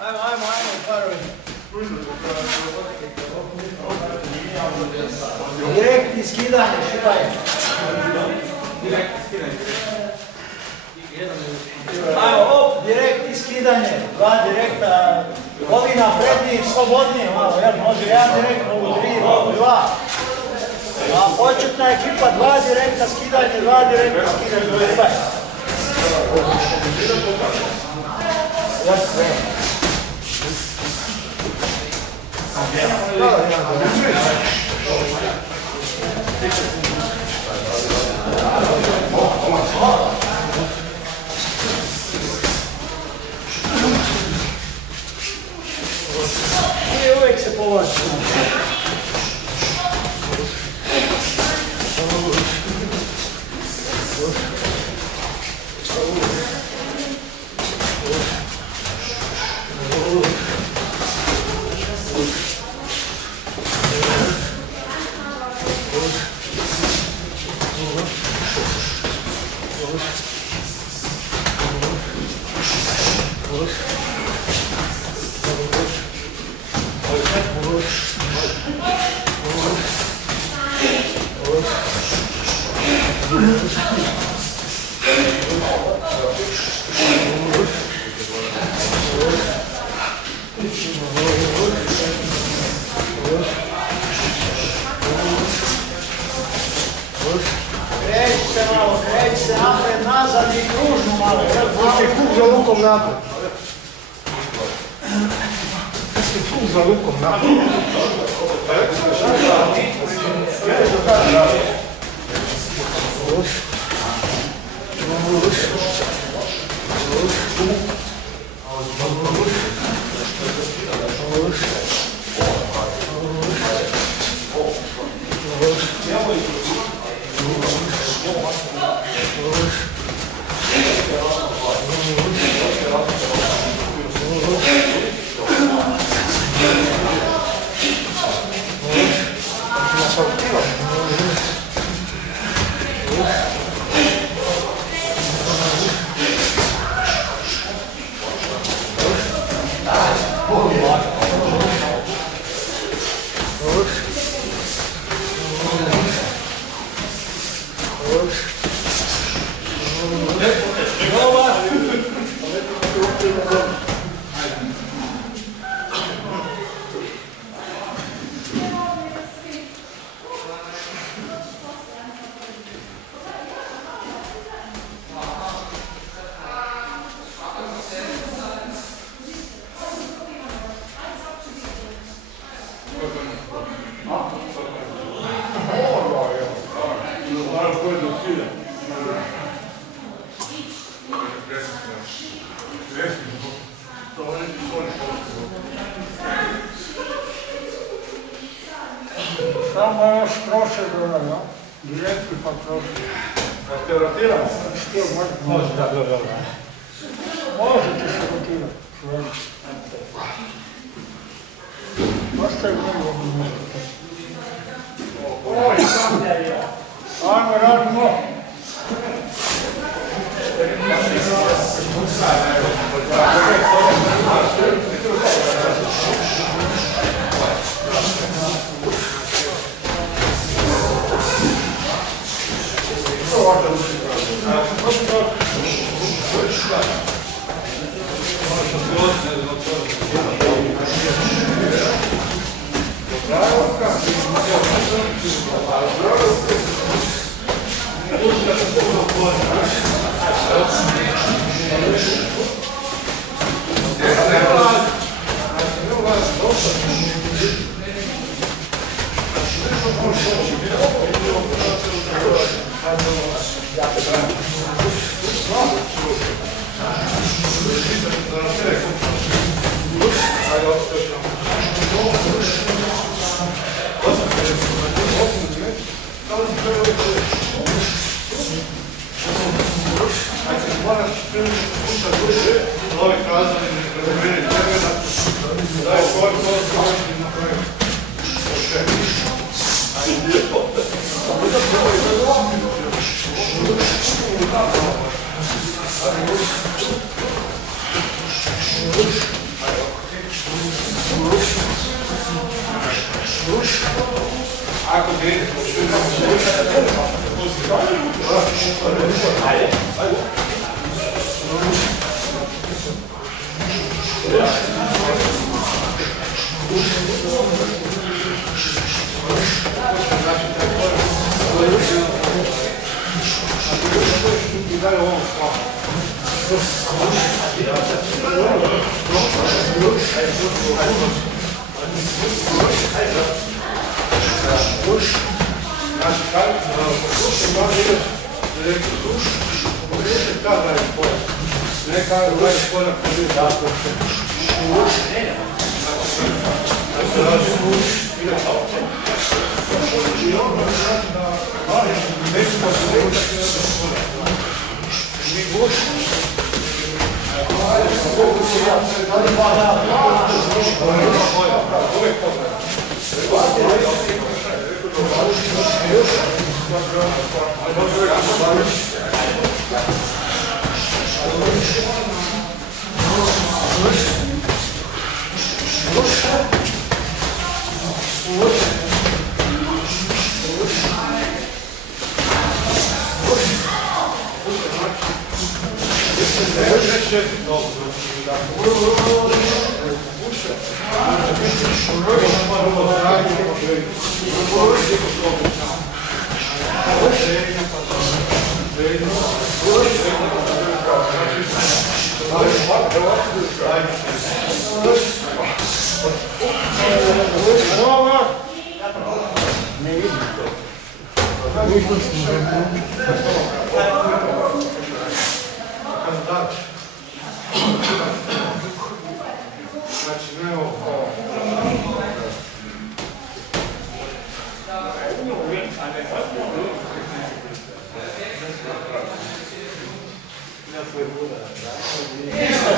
Ajmo, parovi. Direktni skidanje, šipaj. Ajmo, op, direktni skidanje. Dva direkta. Ovi napredniji, slobodniji, malo, jel? Može jedan direkt, mogu tri, mogu dva. A početna ekipa, dva direkta skidanje, dva direkta skidanje. Šipaj. I uvijek se povlači. Kreći se napred, nazad i kružno malo. Pusti kuk za lukom napred. Pusti kuk za lukom napred. Samo još prošle dole, no? Direktno pa prošle. Da te rotiramo? Što, može, da. Možete se rotirati. Ostaje vrlo. Oj, sam da je. Ajmo, radimo. Ako gledate,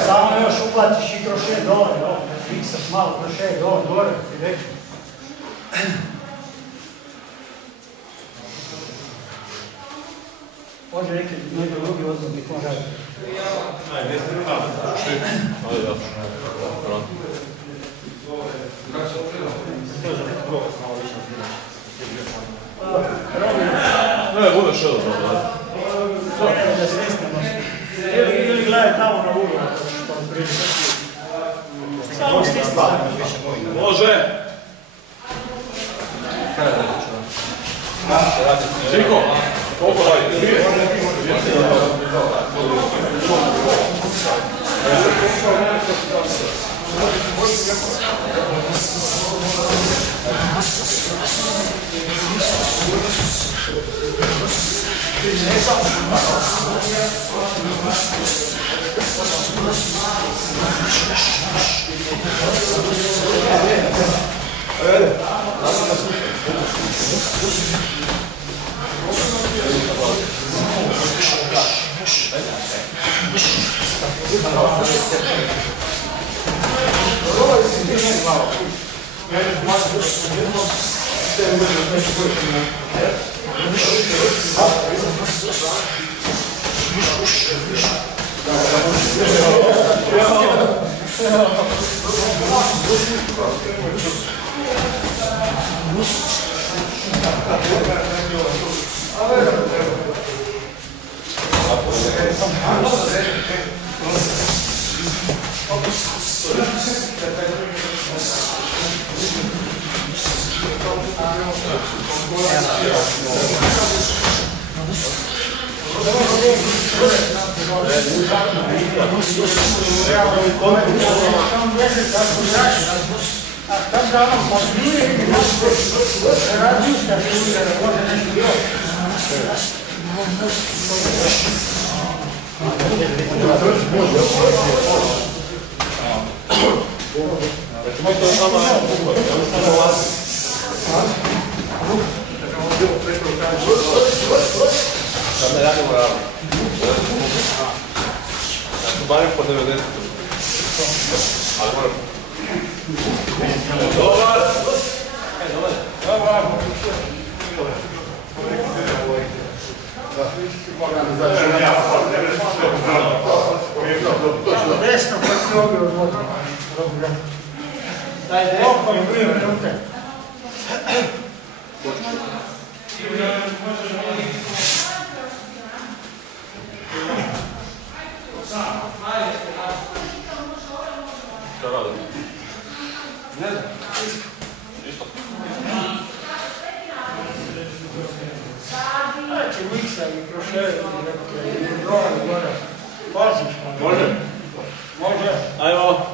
Samo još uplatiš i krošet dole, fiksat malo krošet dole, gore, direktno. Može neki drugi odnosnik može. Ne, bude što dobro. Da stisnemo. Ili gledaj tamo na ugru. Samo stisnemo. Može! Čiko! Koliko radi? Sad ne radimo ravno. Barem po 90. Ali moram. Dobar! Dobar! Desno pa ti noge odvodi. Daj desno. Opa, 2 minute. Šta radi? Ne znam. Isto. Znači, miksa i prošeri, i broj gore. Paziš, Može? može. Ajmo.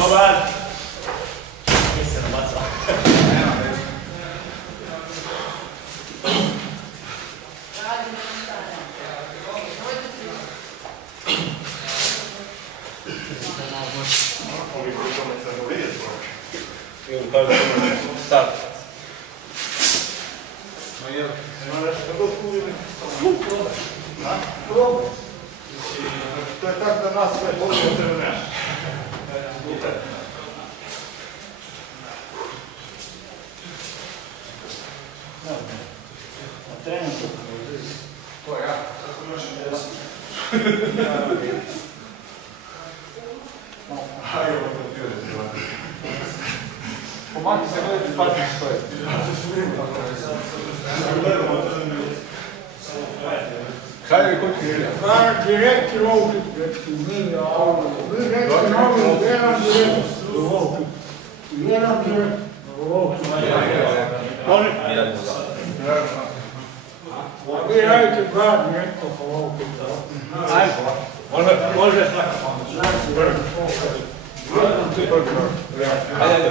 Dobar. Start. To je tako da nas sve pogleda treba nešto. To je ja. Ajde, ovo to bio da pomaki se gledati pati što je. Kaj je kod Kirija? Direkt i low kick, dečki, mi ovo. Vi dečki novi, jedan direkt u low kick. Jedan direkt u low kick. A vi radite 2 direkta po low kick. Može. Ajde.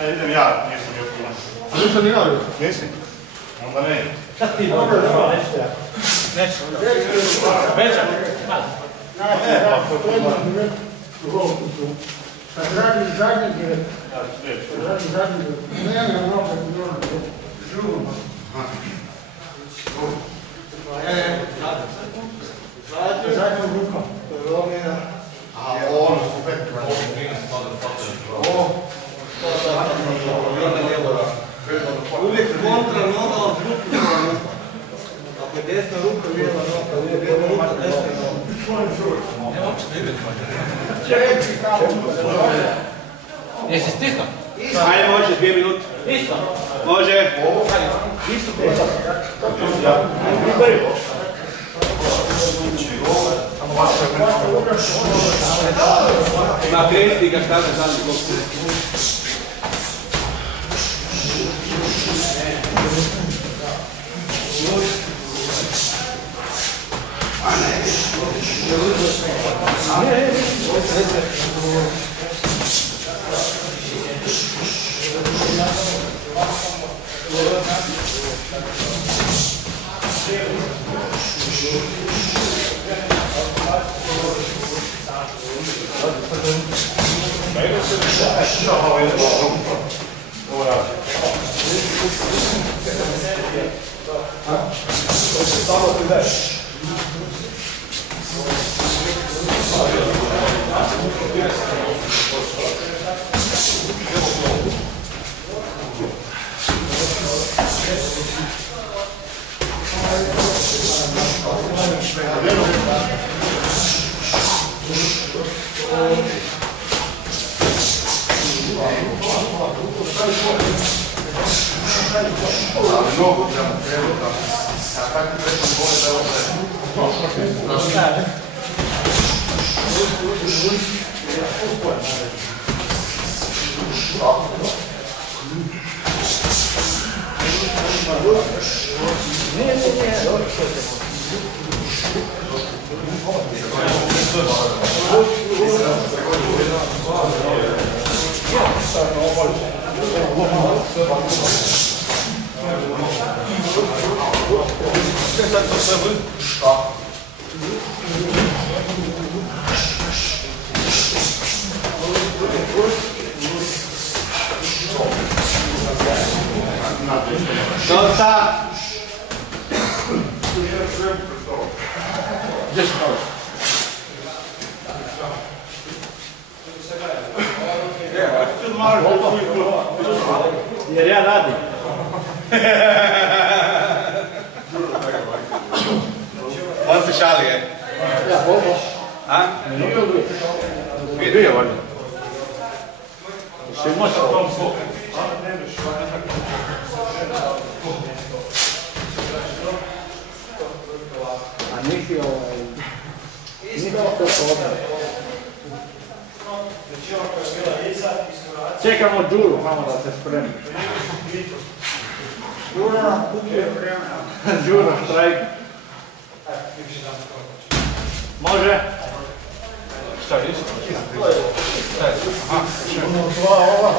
Ajde, idem ja, nisam još puno. Nisam igrali? Nisi? Onda ne. Sad ti dobro da nešto ja. Nešto. Veća. Kad radi zadnji direkt. Radi zadnji direkt. Ne, opet milijona. Drugom. Zadnjom rukom. A ono, opet. Uvijek kontra noga od ruku. Ako je desna ruka, lijeva noga, uvijek jedna ruka, desna noga. Ne, uopće ne vidim. Treći kako. Jesi stisno? Ajde, može, 2 minute. Isto. Može. Isto te. Nakresti ga šta ne zadnji blok. Mnogo trebamo prevoda. A kako preko bole da ovo Dosta! Gdje si malo? Jer ja radim. On se šali, je? Ja, ovo. A? Dvije valjda. Se može u tom skoku. A nisi nisi to dobro. Čekamo Đuru, malo da se spremi. Đura nam kupuje vremena. Đura štrajk. Može? Šta je isto? Šta je? Aha, Sva ova.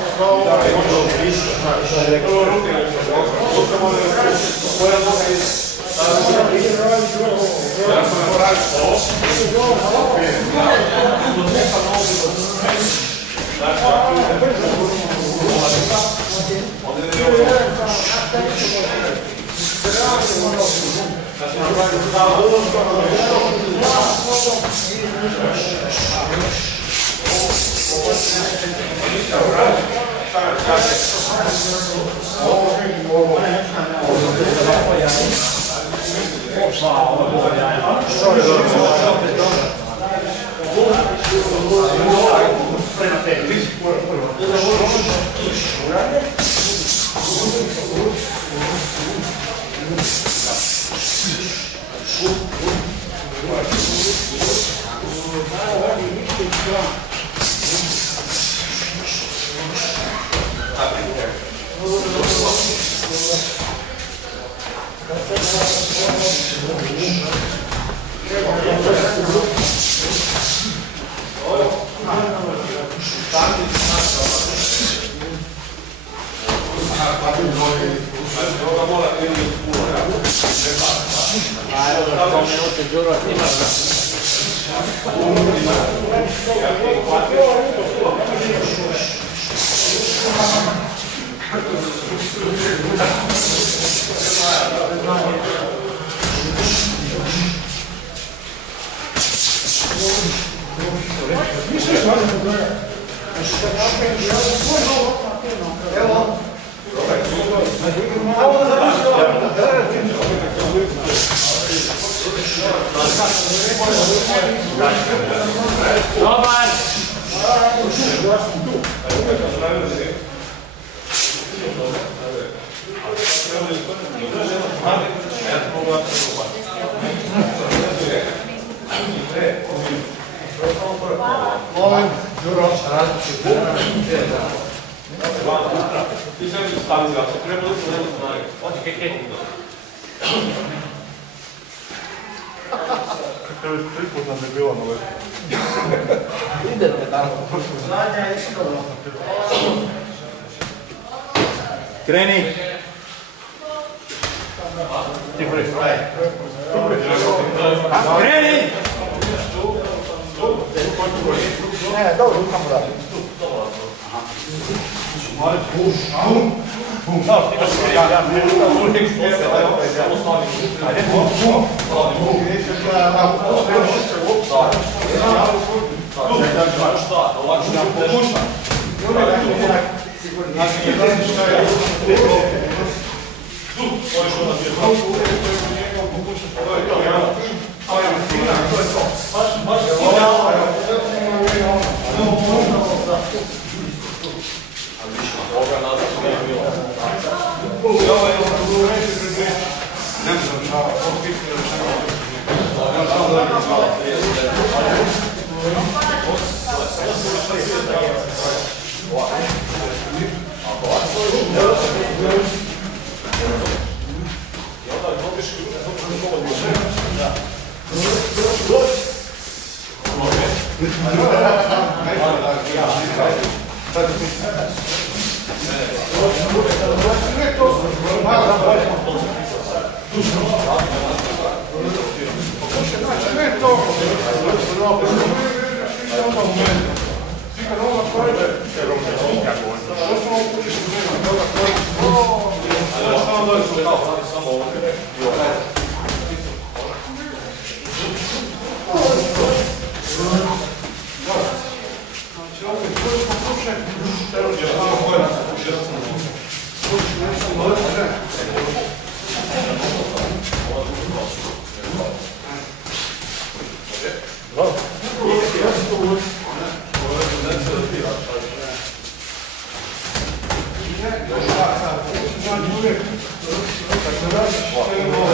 Kreni. Kreni! Ne, dobro, rukamo da.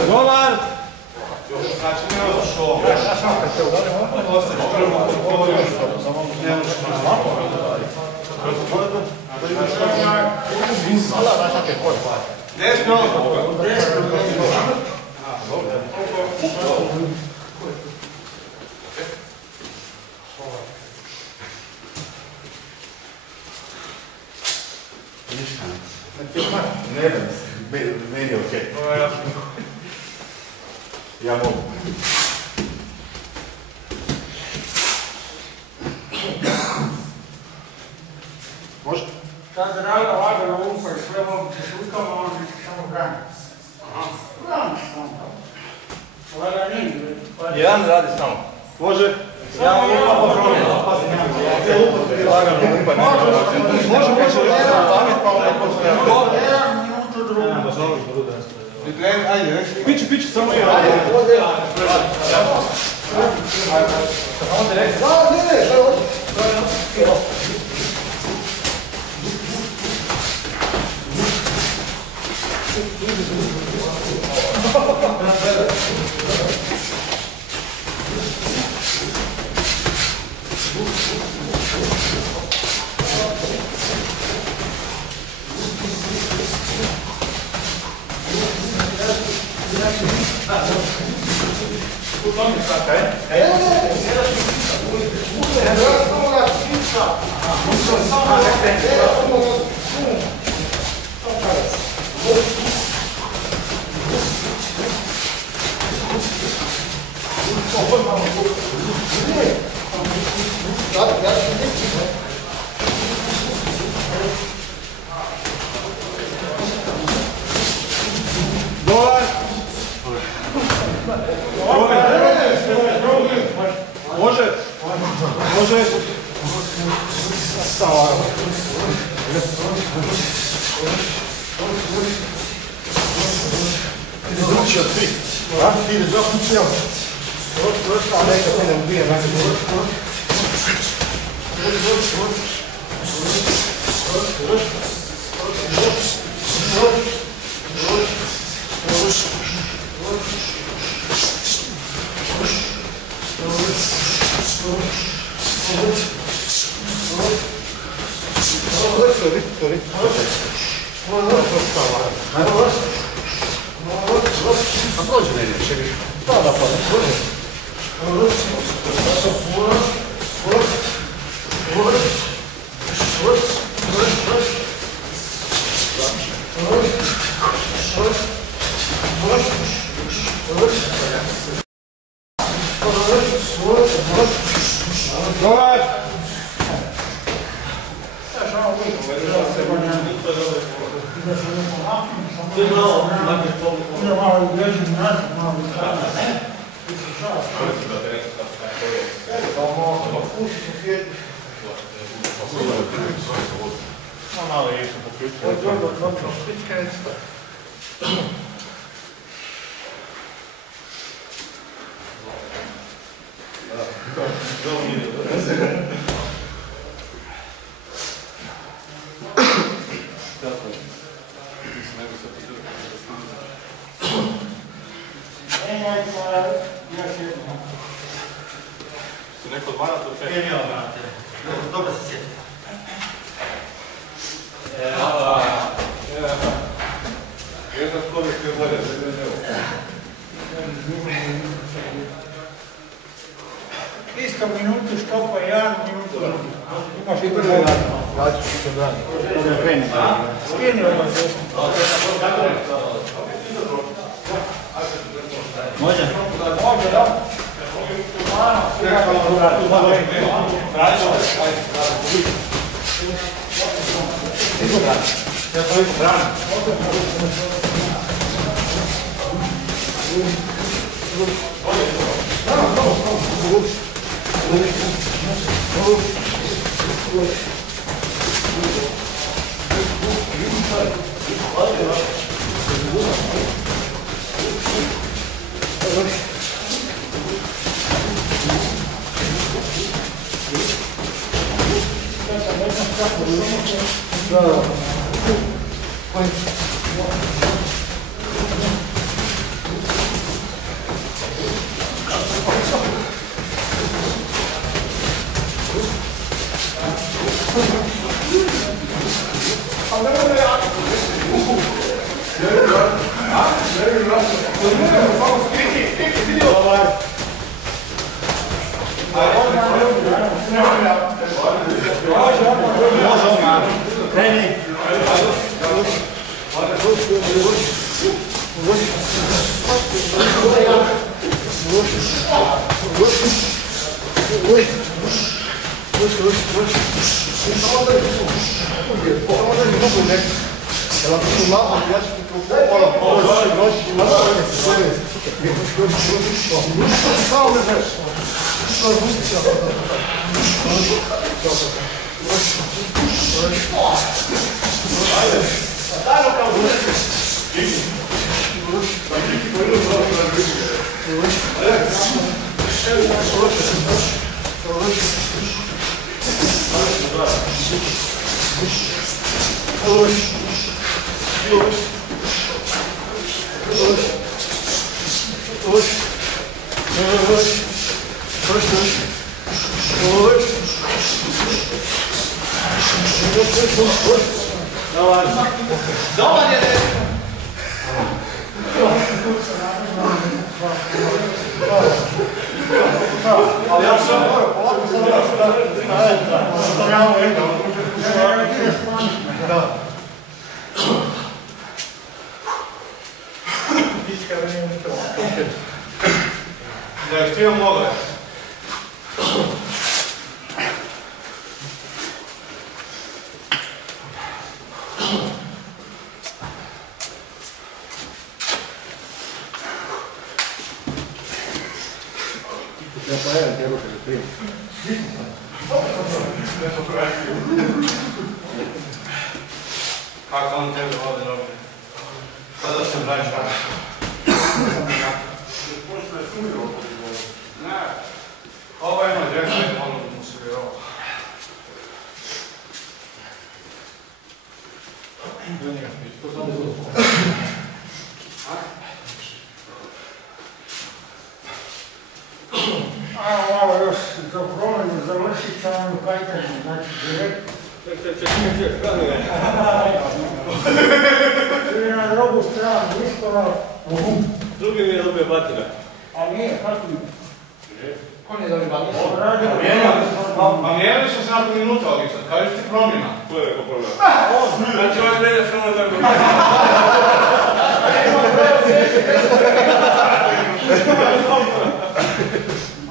Dobar! Meni je okej. Ja mogu. Laganin. Jedan radi samo. Može? Ja vam lupa poželim. Lagano lupa, ne može pamet pa onda postoje. Jedan minuto drugo. Ajde, piće, samo je. Ajde. Može. Samo ovako. Ti drugi od tri. Ti ide dva puća. A neka ti ne ubije. Neko 12 od 5. Dobro se sjeti. Jedna čovjek je bolje, Isto minutu štopa, jedan minutu drugi. Imaš i prvi Ja ću se braniti. skini ovo desno. Može? Može, da. Ja to vidim brani. Dobar je! Ali ja sam polako sam Da je htio mogla. Kako on tebe ovdje robi? Kada se vraća? Ne. Ovo je ono dječje, ono mu se vjerovao. A ovo još za promjenu završiti sa ovom kajtanjem, znači direkt. Ili na drugu stranu, iskoro. Drugi mi je dobio batina. A nije, kako mi? Ko nije dobio batina? Pa mijenjali smo se nakon minuta ovdje sad, kažeš ti promjena. Ko je rekao promjena? Znači ovaj gleda što ono tako.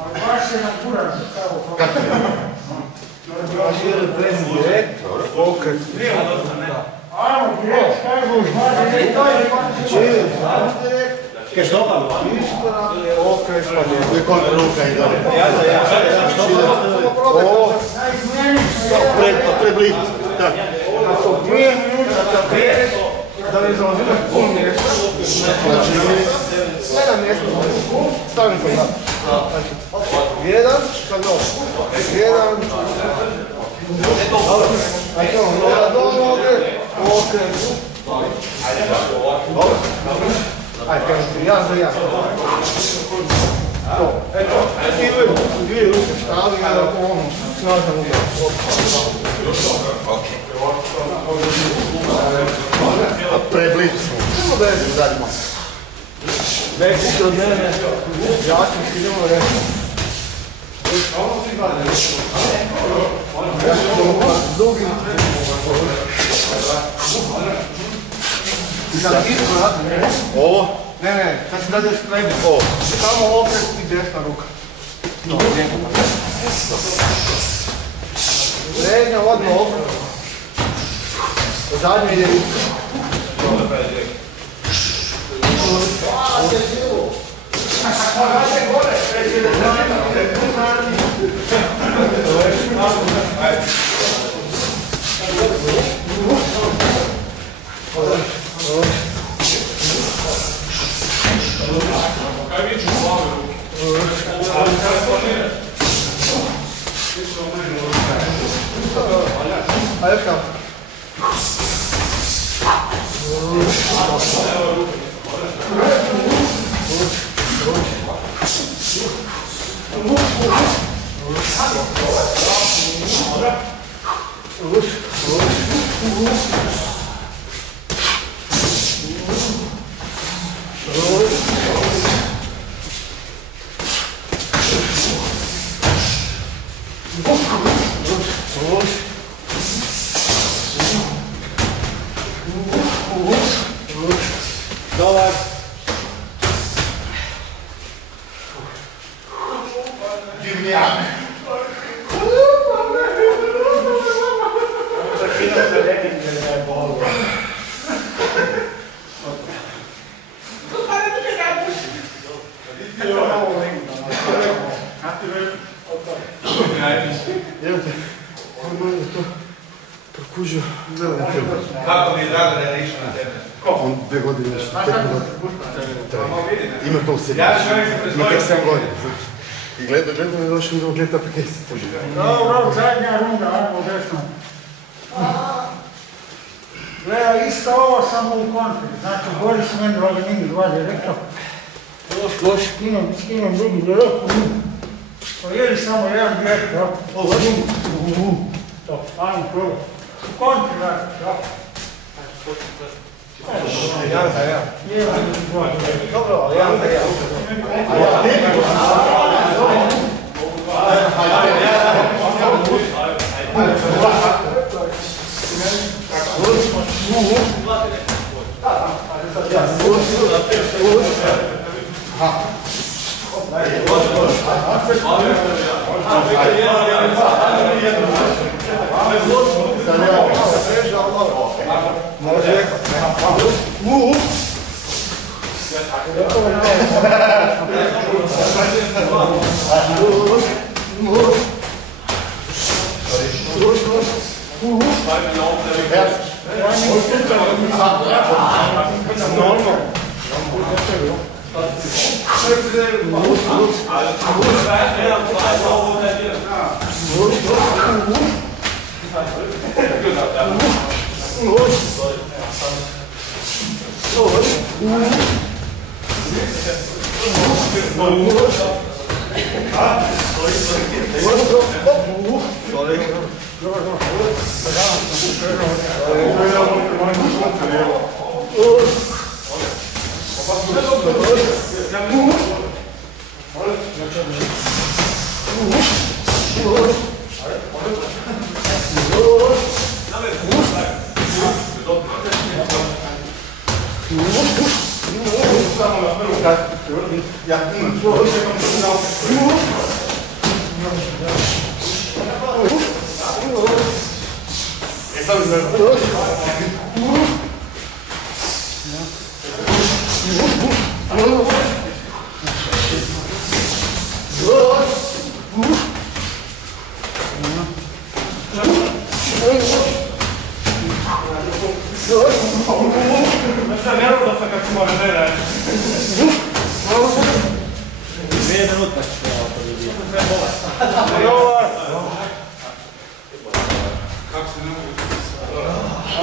Ali baš je na kurac stavio promjenu. Kako je? Ajmo, direkt, kaj bo žmati, ne to je Kaj štopam? Okret pa je. Uvijek kontra ruka i dole. Preblizu. Tak. Ako 2 minuta prije, Da li zaozimaš pol mjesta? Znači, 7 mjesta. Stavim koji da. Znači, 1, sad ovo. 1. Znači, ono, do noge, okret. Dobro. Ajde, kažem ti, ja za ja. To, eto, dvije ruke stavi, jedan ono, snažan udar. Preblizu smo. Samo da je zadnjima. Neki od mene, jačnički idemo reći. Dugi. Ovo? Ne, sad se dadeš srednje. Ovo. Samo okret i desna ruka. Srednja, odmah okret. Zadnje ide ruka. Ajde kao. Dobar. Divnjak. Prokužio, gledaj film. Kako mi je drago da je išao na tebe? On 2 godine nešto, tek ima to u sebi. Ima tek 7 godina. I gledaj i došao mi do gleda pakesi. Dobro, zadnja runda, ajmo desno. Gleda, isto ovo samo u kontri. Znači, Boris meni Vaganini, 2 direktor. Skinem drugi direktor. Pojeli samo jedan direktor. To, ajmo prvo. U kontri, gledaj. Jedan za jedan. Dobro, jedan za jedan.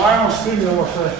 Ajmo stigli ovo sve.